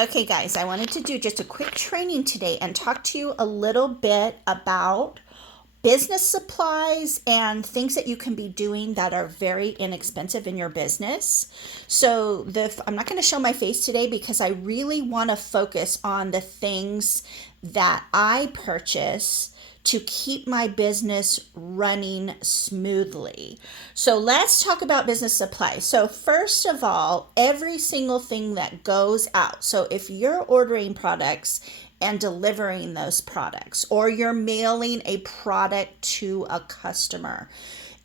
Okay, guys, I wanted to do just a quick training today and talk to you a little bit about business supplies and things that you can be doing that are very inexpensive in your business. So I'm not going to show my face today because I really want to focus on the things that I purchase to keep my business running smoothly. So let's talk about business supplies. So first of all, every single thing that goes out. So if you're ordering products and delivering those products, or you're mailing a product to a customer,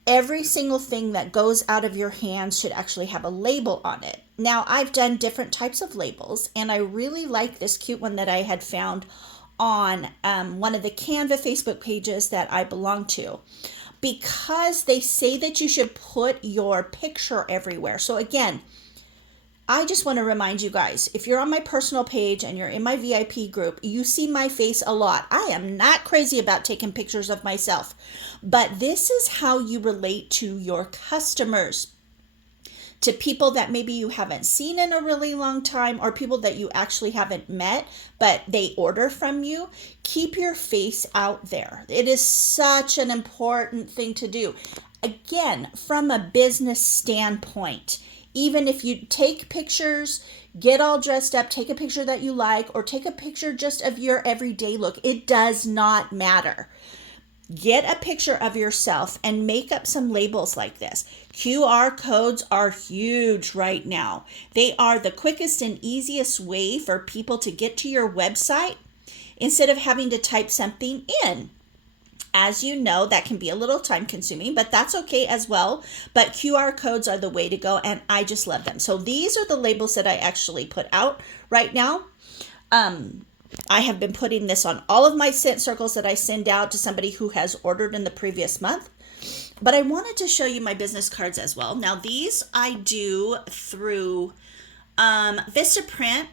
every single thing that goes out of your hands should actually have a label on it. Now, I've done different types of labels, and I really like this cute one that I had found on one of the Canva Facebook pages that I belong to, because they say that you should put your picture everywhere. So again, I just want to remind you guys, if you're on my personal page and you're in my VIP group, you see my face a lot. I am not crazy about taking pictures of myself, but this is how you relate to your customers, to people that maybe you haven't seen in a really long time, or people that you actually haven't met, but they order from you. Keep your face out there. It is such an important thing to do. Again, from a business standpoint, even if you take pictures, get all dressed up, take a picture that you like, or take a picture just of your everyday look, it does not matter. Get a picture of yourself and make up some labels like this. QR codes are huge right now. They are the quickest and easiest way for people to get to your website instead of having to type something in. As you know, that can be a little time consuming, but that's okay as well. But QR codes are the way to go, and I just love them. So these are the labels that I actually put out right now. I have been putting this on all of my scent circles that I send out to somebody who has ordered in the previous month. But I wanted to show you my business cards as well. Now, these I do through Vistaprint.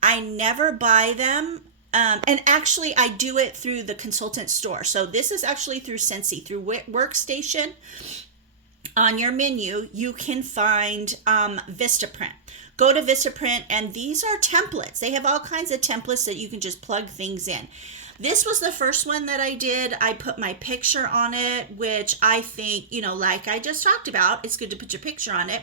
I never buy them. And actually, I do it through the consultant store. So this is actually through Scentsy, through Workstation. On your menu, you can find Vistaprint. Go to Vistaprint, and these are templates. They have all kinds of templates that you can just plug things in. This was the first one that I did. I put my picture on it, which I think, like I just talked about, it's good to put your picture on it.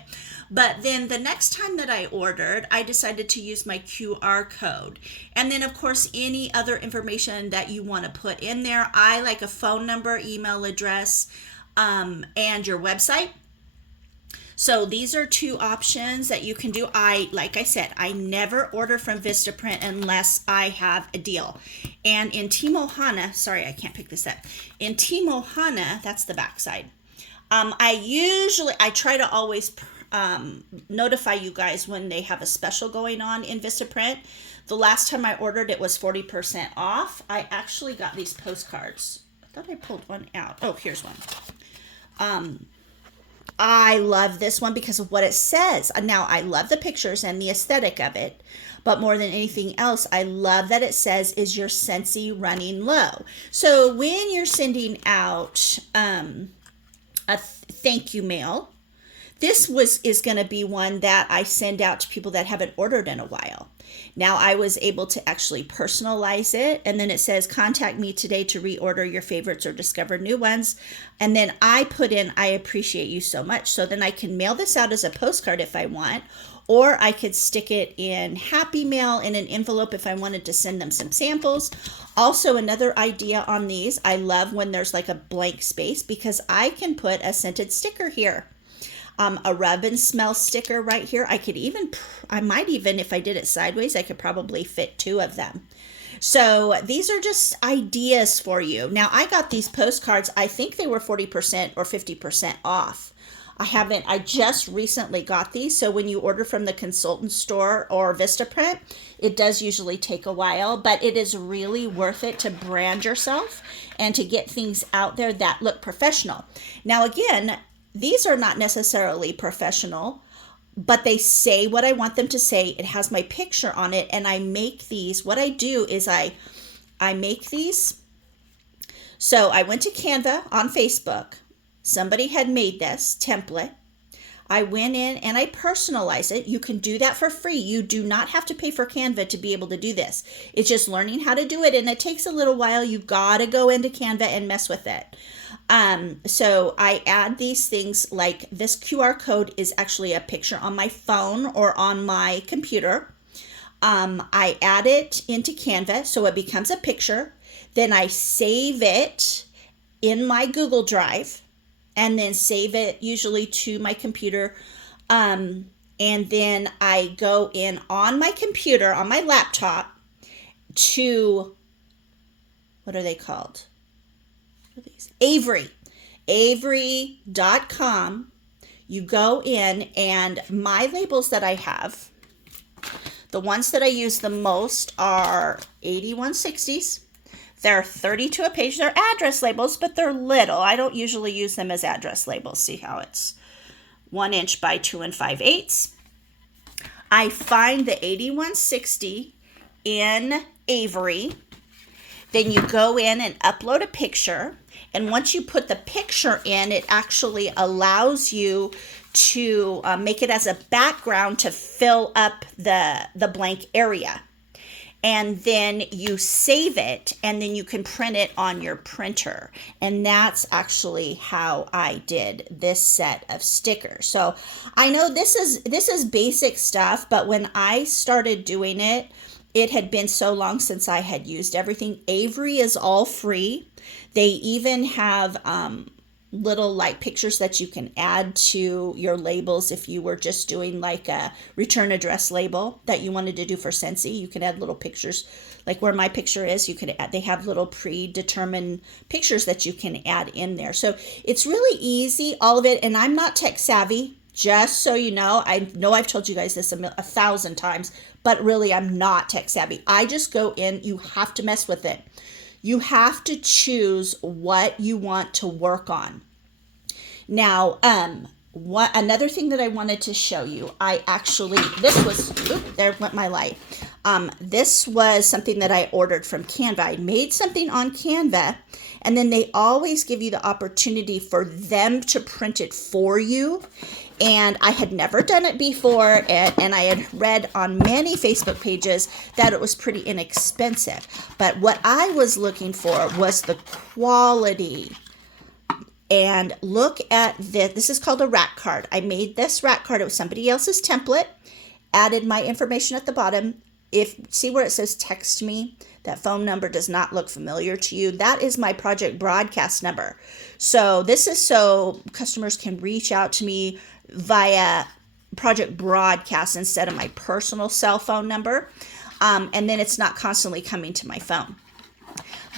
But then the next time that I ordered, I decided to use my QR code. And then, of course, any other information that you want to put in there. I like a phone number, email address, and your website. So these are two options that you can do. Like I said, I never order from Vistaprint unless I have a deal. And in Team Ohana, sorry, I can't pick this up. In Team Ohana, that's the back side. I try to always notify you guys when they have a special going on in Vistaprint. The last time I ordered, it was 40% off. I actually got these postcards. I thought I pulled one out. Oh, here's one. I love this one because of what it says. Now, I love the pictures and the aesthetic of it, but more than anything else, I love that it says, "Is your Scentsy running low?" So when you're sending out a thank you mail, this is going to be one that I send out to people that haven't ordered in a while. Now, I was able to actually personalize it, and then it says, "Contact me today to reorder your favorites or discover new ones." And then I put in, "I appreciate you so much." So then I can mail this out as a postcard if I want, or I could stick it in Happy Mail in an envelope if I wanted to send them some samples. Also, another idea on these, I love when there's like a blank space because I can put a scented sticker here. A rub and smell sticker right here. I might even, if I did it sideways, I could probably fit two of them. So these are just ideas for you. Now, I got these postcards, I think they were 40% or 50% off. I just recently got these. So when you order from the consultant store or Vistaprint, it does usually take a while, but it is really worth it to brand yourself and to get things out there that look professional. Now, again, these are not necessarily professional, but they say what I want them to say. It has my picture on it, and I make these. What I do is I make these. So I went to Canva on Facebook. Somebody had made this template. I went in and I personalized it. You can do that for free. You do not have to pay for Canva to be able to do this. It's just learning how to do it, and it takes a little while. You gotta go into Canva and mess with it. So I add these things, like this QR code is actually a picture on my phone or on my computer. I add it into Canva so it becomes a picture. Then I save it in my Google Drive, and then save it usually to my computer. And then I go in on my computer, on my laptop, to, what are they called? Avery. Avery.com. You go in, and my labels that I have, the ones that I use the most are 8160s. They're 32 a page. They're address labels, but they're little. I don't usually use them as address labels. See how it's 1 inch by 2 5/8. I find the 8160 in Avery. Then you go in and upload a picture. And once you put the picture in, it actually allows you to make it as a background to fill up the blank area. And then you save it, and then you can print it on your printer. And that's actually how I did this set of stickers. So I know this is basic stuff, but when I started doing it, it had been so long since I had used everything. Avery is all free. They even have little like pictures that you can add to your labels. If you were just doing like a return address label that you wanted to do for Scentsy, you can add little pictures like where my picture is. You could add, they have little predetermined pictures that you can add in there. So it's really easy, all of it. And I'm not tech savvy, just so you know. I know I've told you guys this 1,000 times, but really I'm not tech savvy. I just go in. You have to mess with it. You have to choose what you want to work on. Now, another thing that I wanted to show you, there went my light. This was something that I ordered from Canva. I made something on Canva, and then they always give you the opportunity for them to print it for you. And I had never done it before, and I had read on many Facebook pages that it was pretty inexpensive. But what I was looking for was the quality. And look at this. This is called a rack card. I made this rack card. It was somebody else's template. Added my information at the bottom. See where it says text me? That phone number does not look familiar to you. That is my Project Broadcast number. So this is so customers can reach out to me via Project Broadcast instead of my personal cell phone number. And then it's not constantly coming to my phone.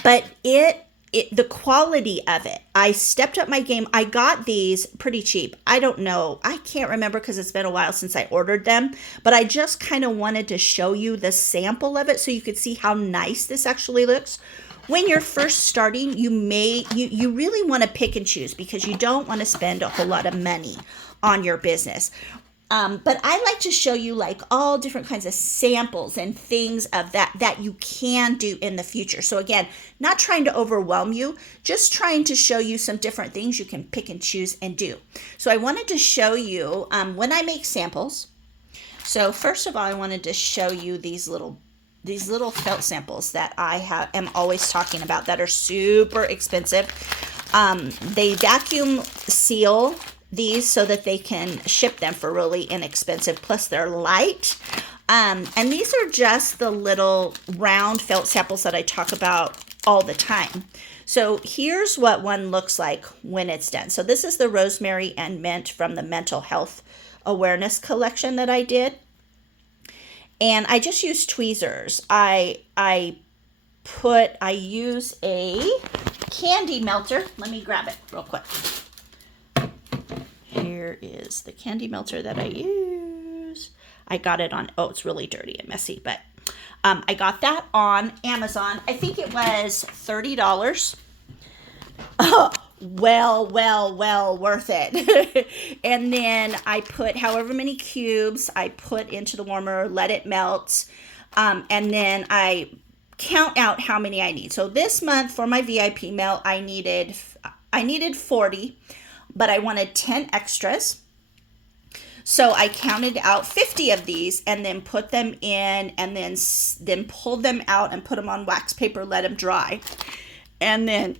But the quality of it, I stepped up my game. I got these pretty cheap. I don't know. I can't remember because it's been a while since I ordered them. But I just kind of wanted to show you the sample of it so you could see how nice this actually looks. When you're first starting, you really want to pick and choose because you don't want to spend a whole lot of money on your business. But I like to show you like all different kinds of samples and things of that you can do in the future. So again, not trying to overwhelm you, just trying to show you some different things you can pick and choose and do. So I wanted to show you when I make samples. So first of all, I wanted to show you these little felt samples that I am always talking about that are super expensive. They vacuum seal these so that they can ship them for really inexpensive, plus they're light. And these are just the little round felt samples that I talk about all the time. So here's what one looks like when it's done. So this is the rosemary and mint from the mental health awareness collection that I did. And I just use tweezers. I use a candy melter. Let me grab it real quick. Here is the candy melter that I use. I got it on, it's really dirty and messy, but I got that on Amazon. I think it was $30. Well worth it. And then I put however many cubes I put into the warmer, let it melt, and then I count out how many I need. So this month for my VIP melt, I needed 40, but I wanted 10 extras. So I counted out 50 of these and then put them in and then pulled them out and put them on wax paper, let them dry. And then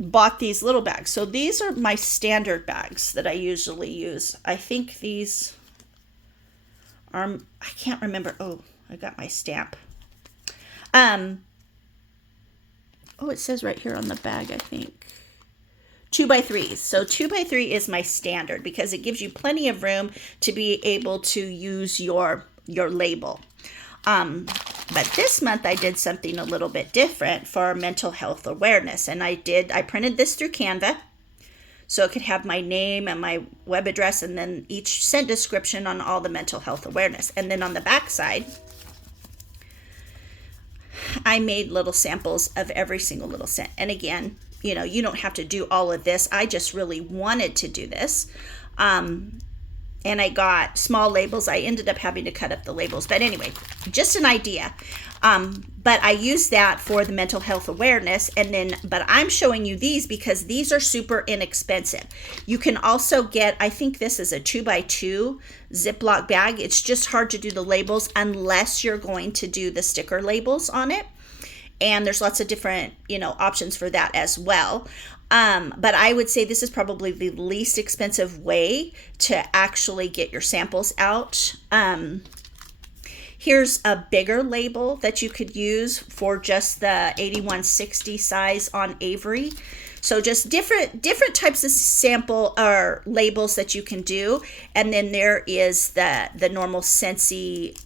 bought these little bags. So these are my standard bags that I usually use. I think these are, I can't remember. Oh, I got my stamp. Oh, it says right here on the bag, I think. 2x3s. So 2x3 is my standard because it gives you plenty of room to be able to use your label. But this month I did something a little bit different for mental health awareness. And I printed this through Canva. So it could have my name and my web address and then each scent description on all the mental health awareness. And then on the back side, I made little samples of every single little scent. And again, you don't have to do all of this. I just really wanted to do this. And I got small labels. I ended up having to cut up the labels. But anyway, just an idea. But I used that for the mental health awareness. But I'm showing you these because these are super inexpensive. You can also get, I think this is a 2x2 Ziploc bag. It's just hard to do the labels unless you're going to do the sticker labels on it. And there's lots of different, options for that as well. But I would say this is probably the least expensive way to actually get your samples out. Here's a bigger label that you could use for just the 8160 size on Avery. So just different types of sample or labels that you can do. And then there is the normal Scentsy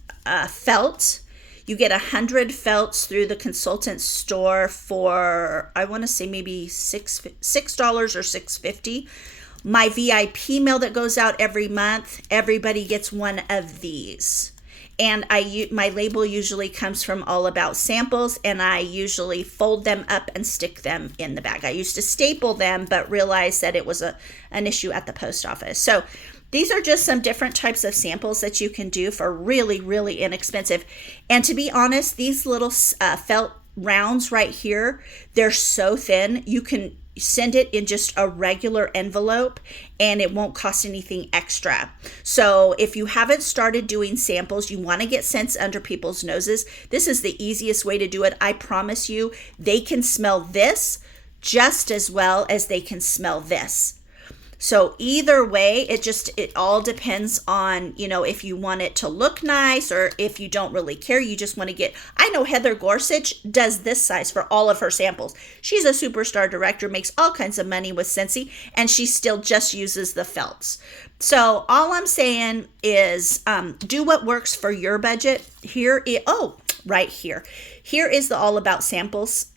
felt. You get 100 felts through the consultant store for, I want to say maybe $6 or $6.50. My VIP mail that goes out every month, everybody gets one of these. And my label usually comes from All About Samples, and I usually fold them up and stick them in the bag. I used to staple them, but realized that it was an issue at the post office. So these are just some different types of samples that you can do for really, really inexpensive. And to be honest, these little felt rounds right here, they're so thin. You can send it in just a regular envelope and it won't cost anything extra. So if you haven't started doing samples, you want to get scents under people's noses, this is the easiest way to do it. I promise you, they can smell this just as well as they can smell this. So either way, it all depends on, if you want it to look nice or if you don't really care, you just want to get, I know Heather Gorsuch does this size for all of her samples. She's a superstar director, makes all kinds of money with Scentsy, and she still just uses the felts. So all I'm saying is do what works for your budget. Right here. Here is the All About Samples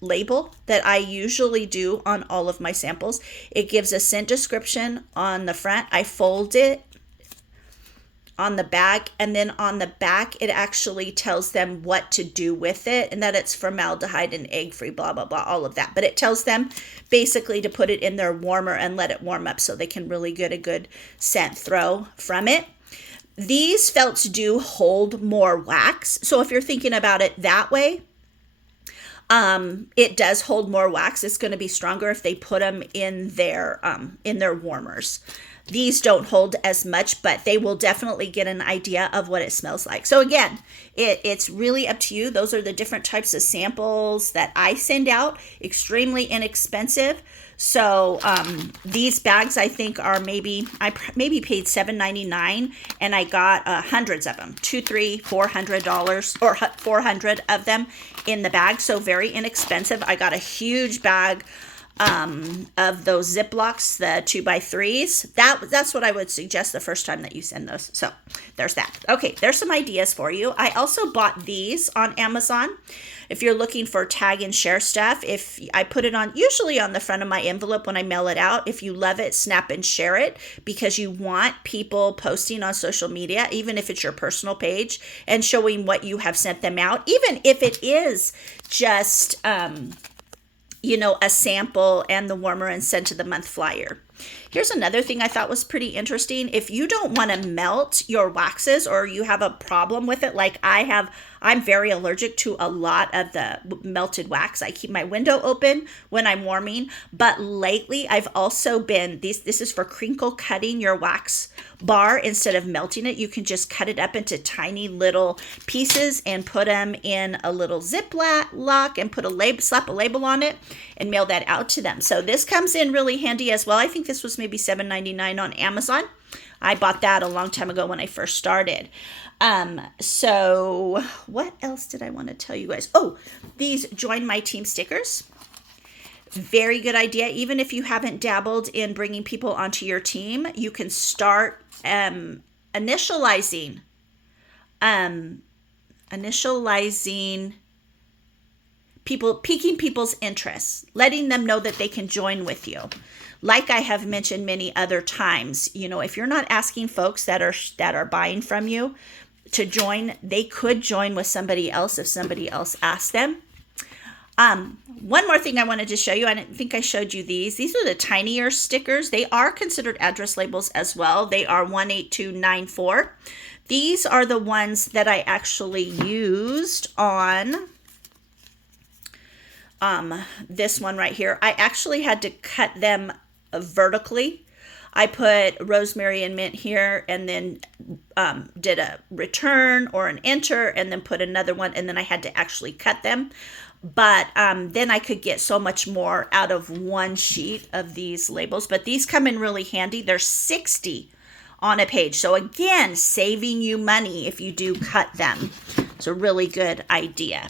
label that I usually do on all of my samples. It gives a scent description on the front. I fold it on the back, and then on the back it actually tells them what to do with it and that it's formaldehyde and egg free, blah blah blah, all of that. But it tells them basically to put it in their warmer and let it warm up so they can really get a good scent throw from it. These felts do hold more wax, so if you're thinking about it that way, it does hold more wax. It's going to be stronger if they put them in their warmers. These don't hold as much, but they will definitely get an idea of what it smells like. So again, it's really up to you. Those are the different types of samples that I send out. Extremely inexpensive. So these bags I think are I maybe paid $7.99 and I got hundreds of them, $200, $300, $400 or 400 of them in the bag. So very inexpensive. I got a huge bag of those Ziplocs, the 2x3s. That's what I would suggest the first time that you send those. So there's that. Okay, there's some ideas for you. I also bought these on Amazon. If you're looking for tag and share stuff, if I put it usually on the front of my envelope when I mail it out. If you love it, snap and share it, because you want people posting on social media, even if it's your personal page, and showing what you have sent them out, even if it is just a sample and the warmer and scent of the month flyer. Here's another thing I thought was pretty interesting. If you don't want to melt your waxes, or you have a problem with it, like I have, I'm very allergic to a lot of the melted wax. I keep my window open when I'm warming, but lately I've also been, this is for crinkle cutting your wax bar. Instead of melting it, you can just cut it up into tiny little pieces and put them in a little Ziploc and put a label, slap a label on it, and mail that out to them. So this comes in really handy as well. I think this was maybe $7.99 on Amazon. I bought that a long time ago when I first started. So what else did I want to tell you guys? Oh, these Join My Team stickers. Very good idea. Even if you haven't dabbled in bringing people onto your team, you can start initializing people, piquing people's interests, letting them know that they can join with you. Like I have mentioned many other times, you know, if you're not asking folks that are buying from you to join, they could join with somebody else if somebody else asks them. One more thing I wanted to show you. I didn't think I showed you these. These are the tinier stickers. They are considered address labels as well. They are 18294. These are the ones that I actually used on this one right here. I actually had to cut them vertically. I put rosemary and mint here, and then did a return or an enter, and then put another one, and then I had to actually cut them. But then I could get so much more out of one sheet of these labels. But these come in really handy. There's 60 on a page. So again, saving you money if you do cut them. It's a really good idea.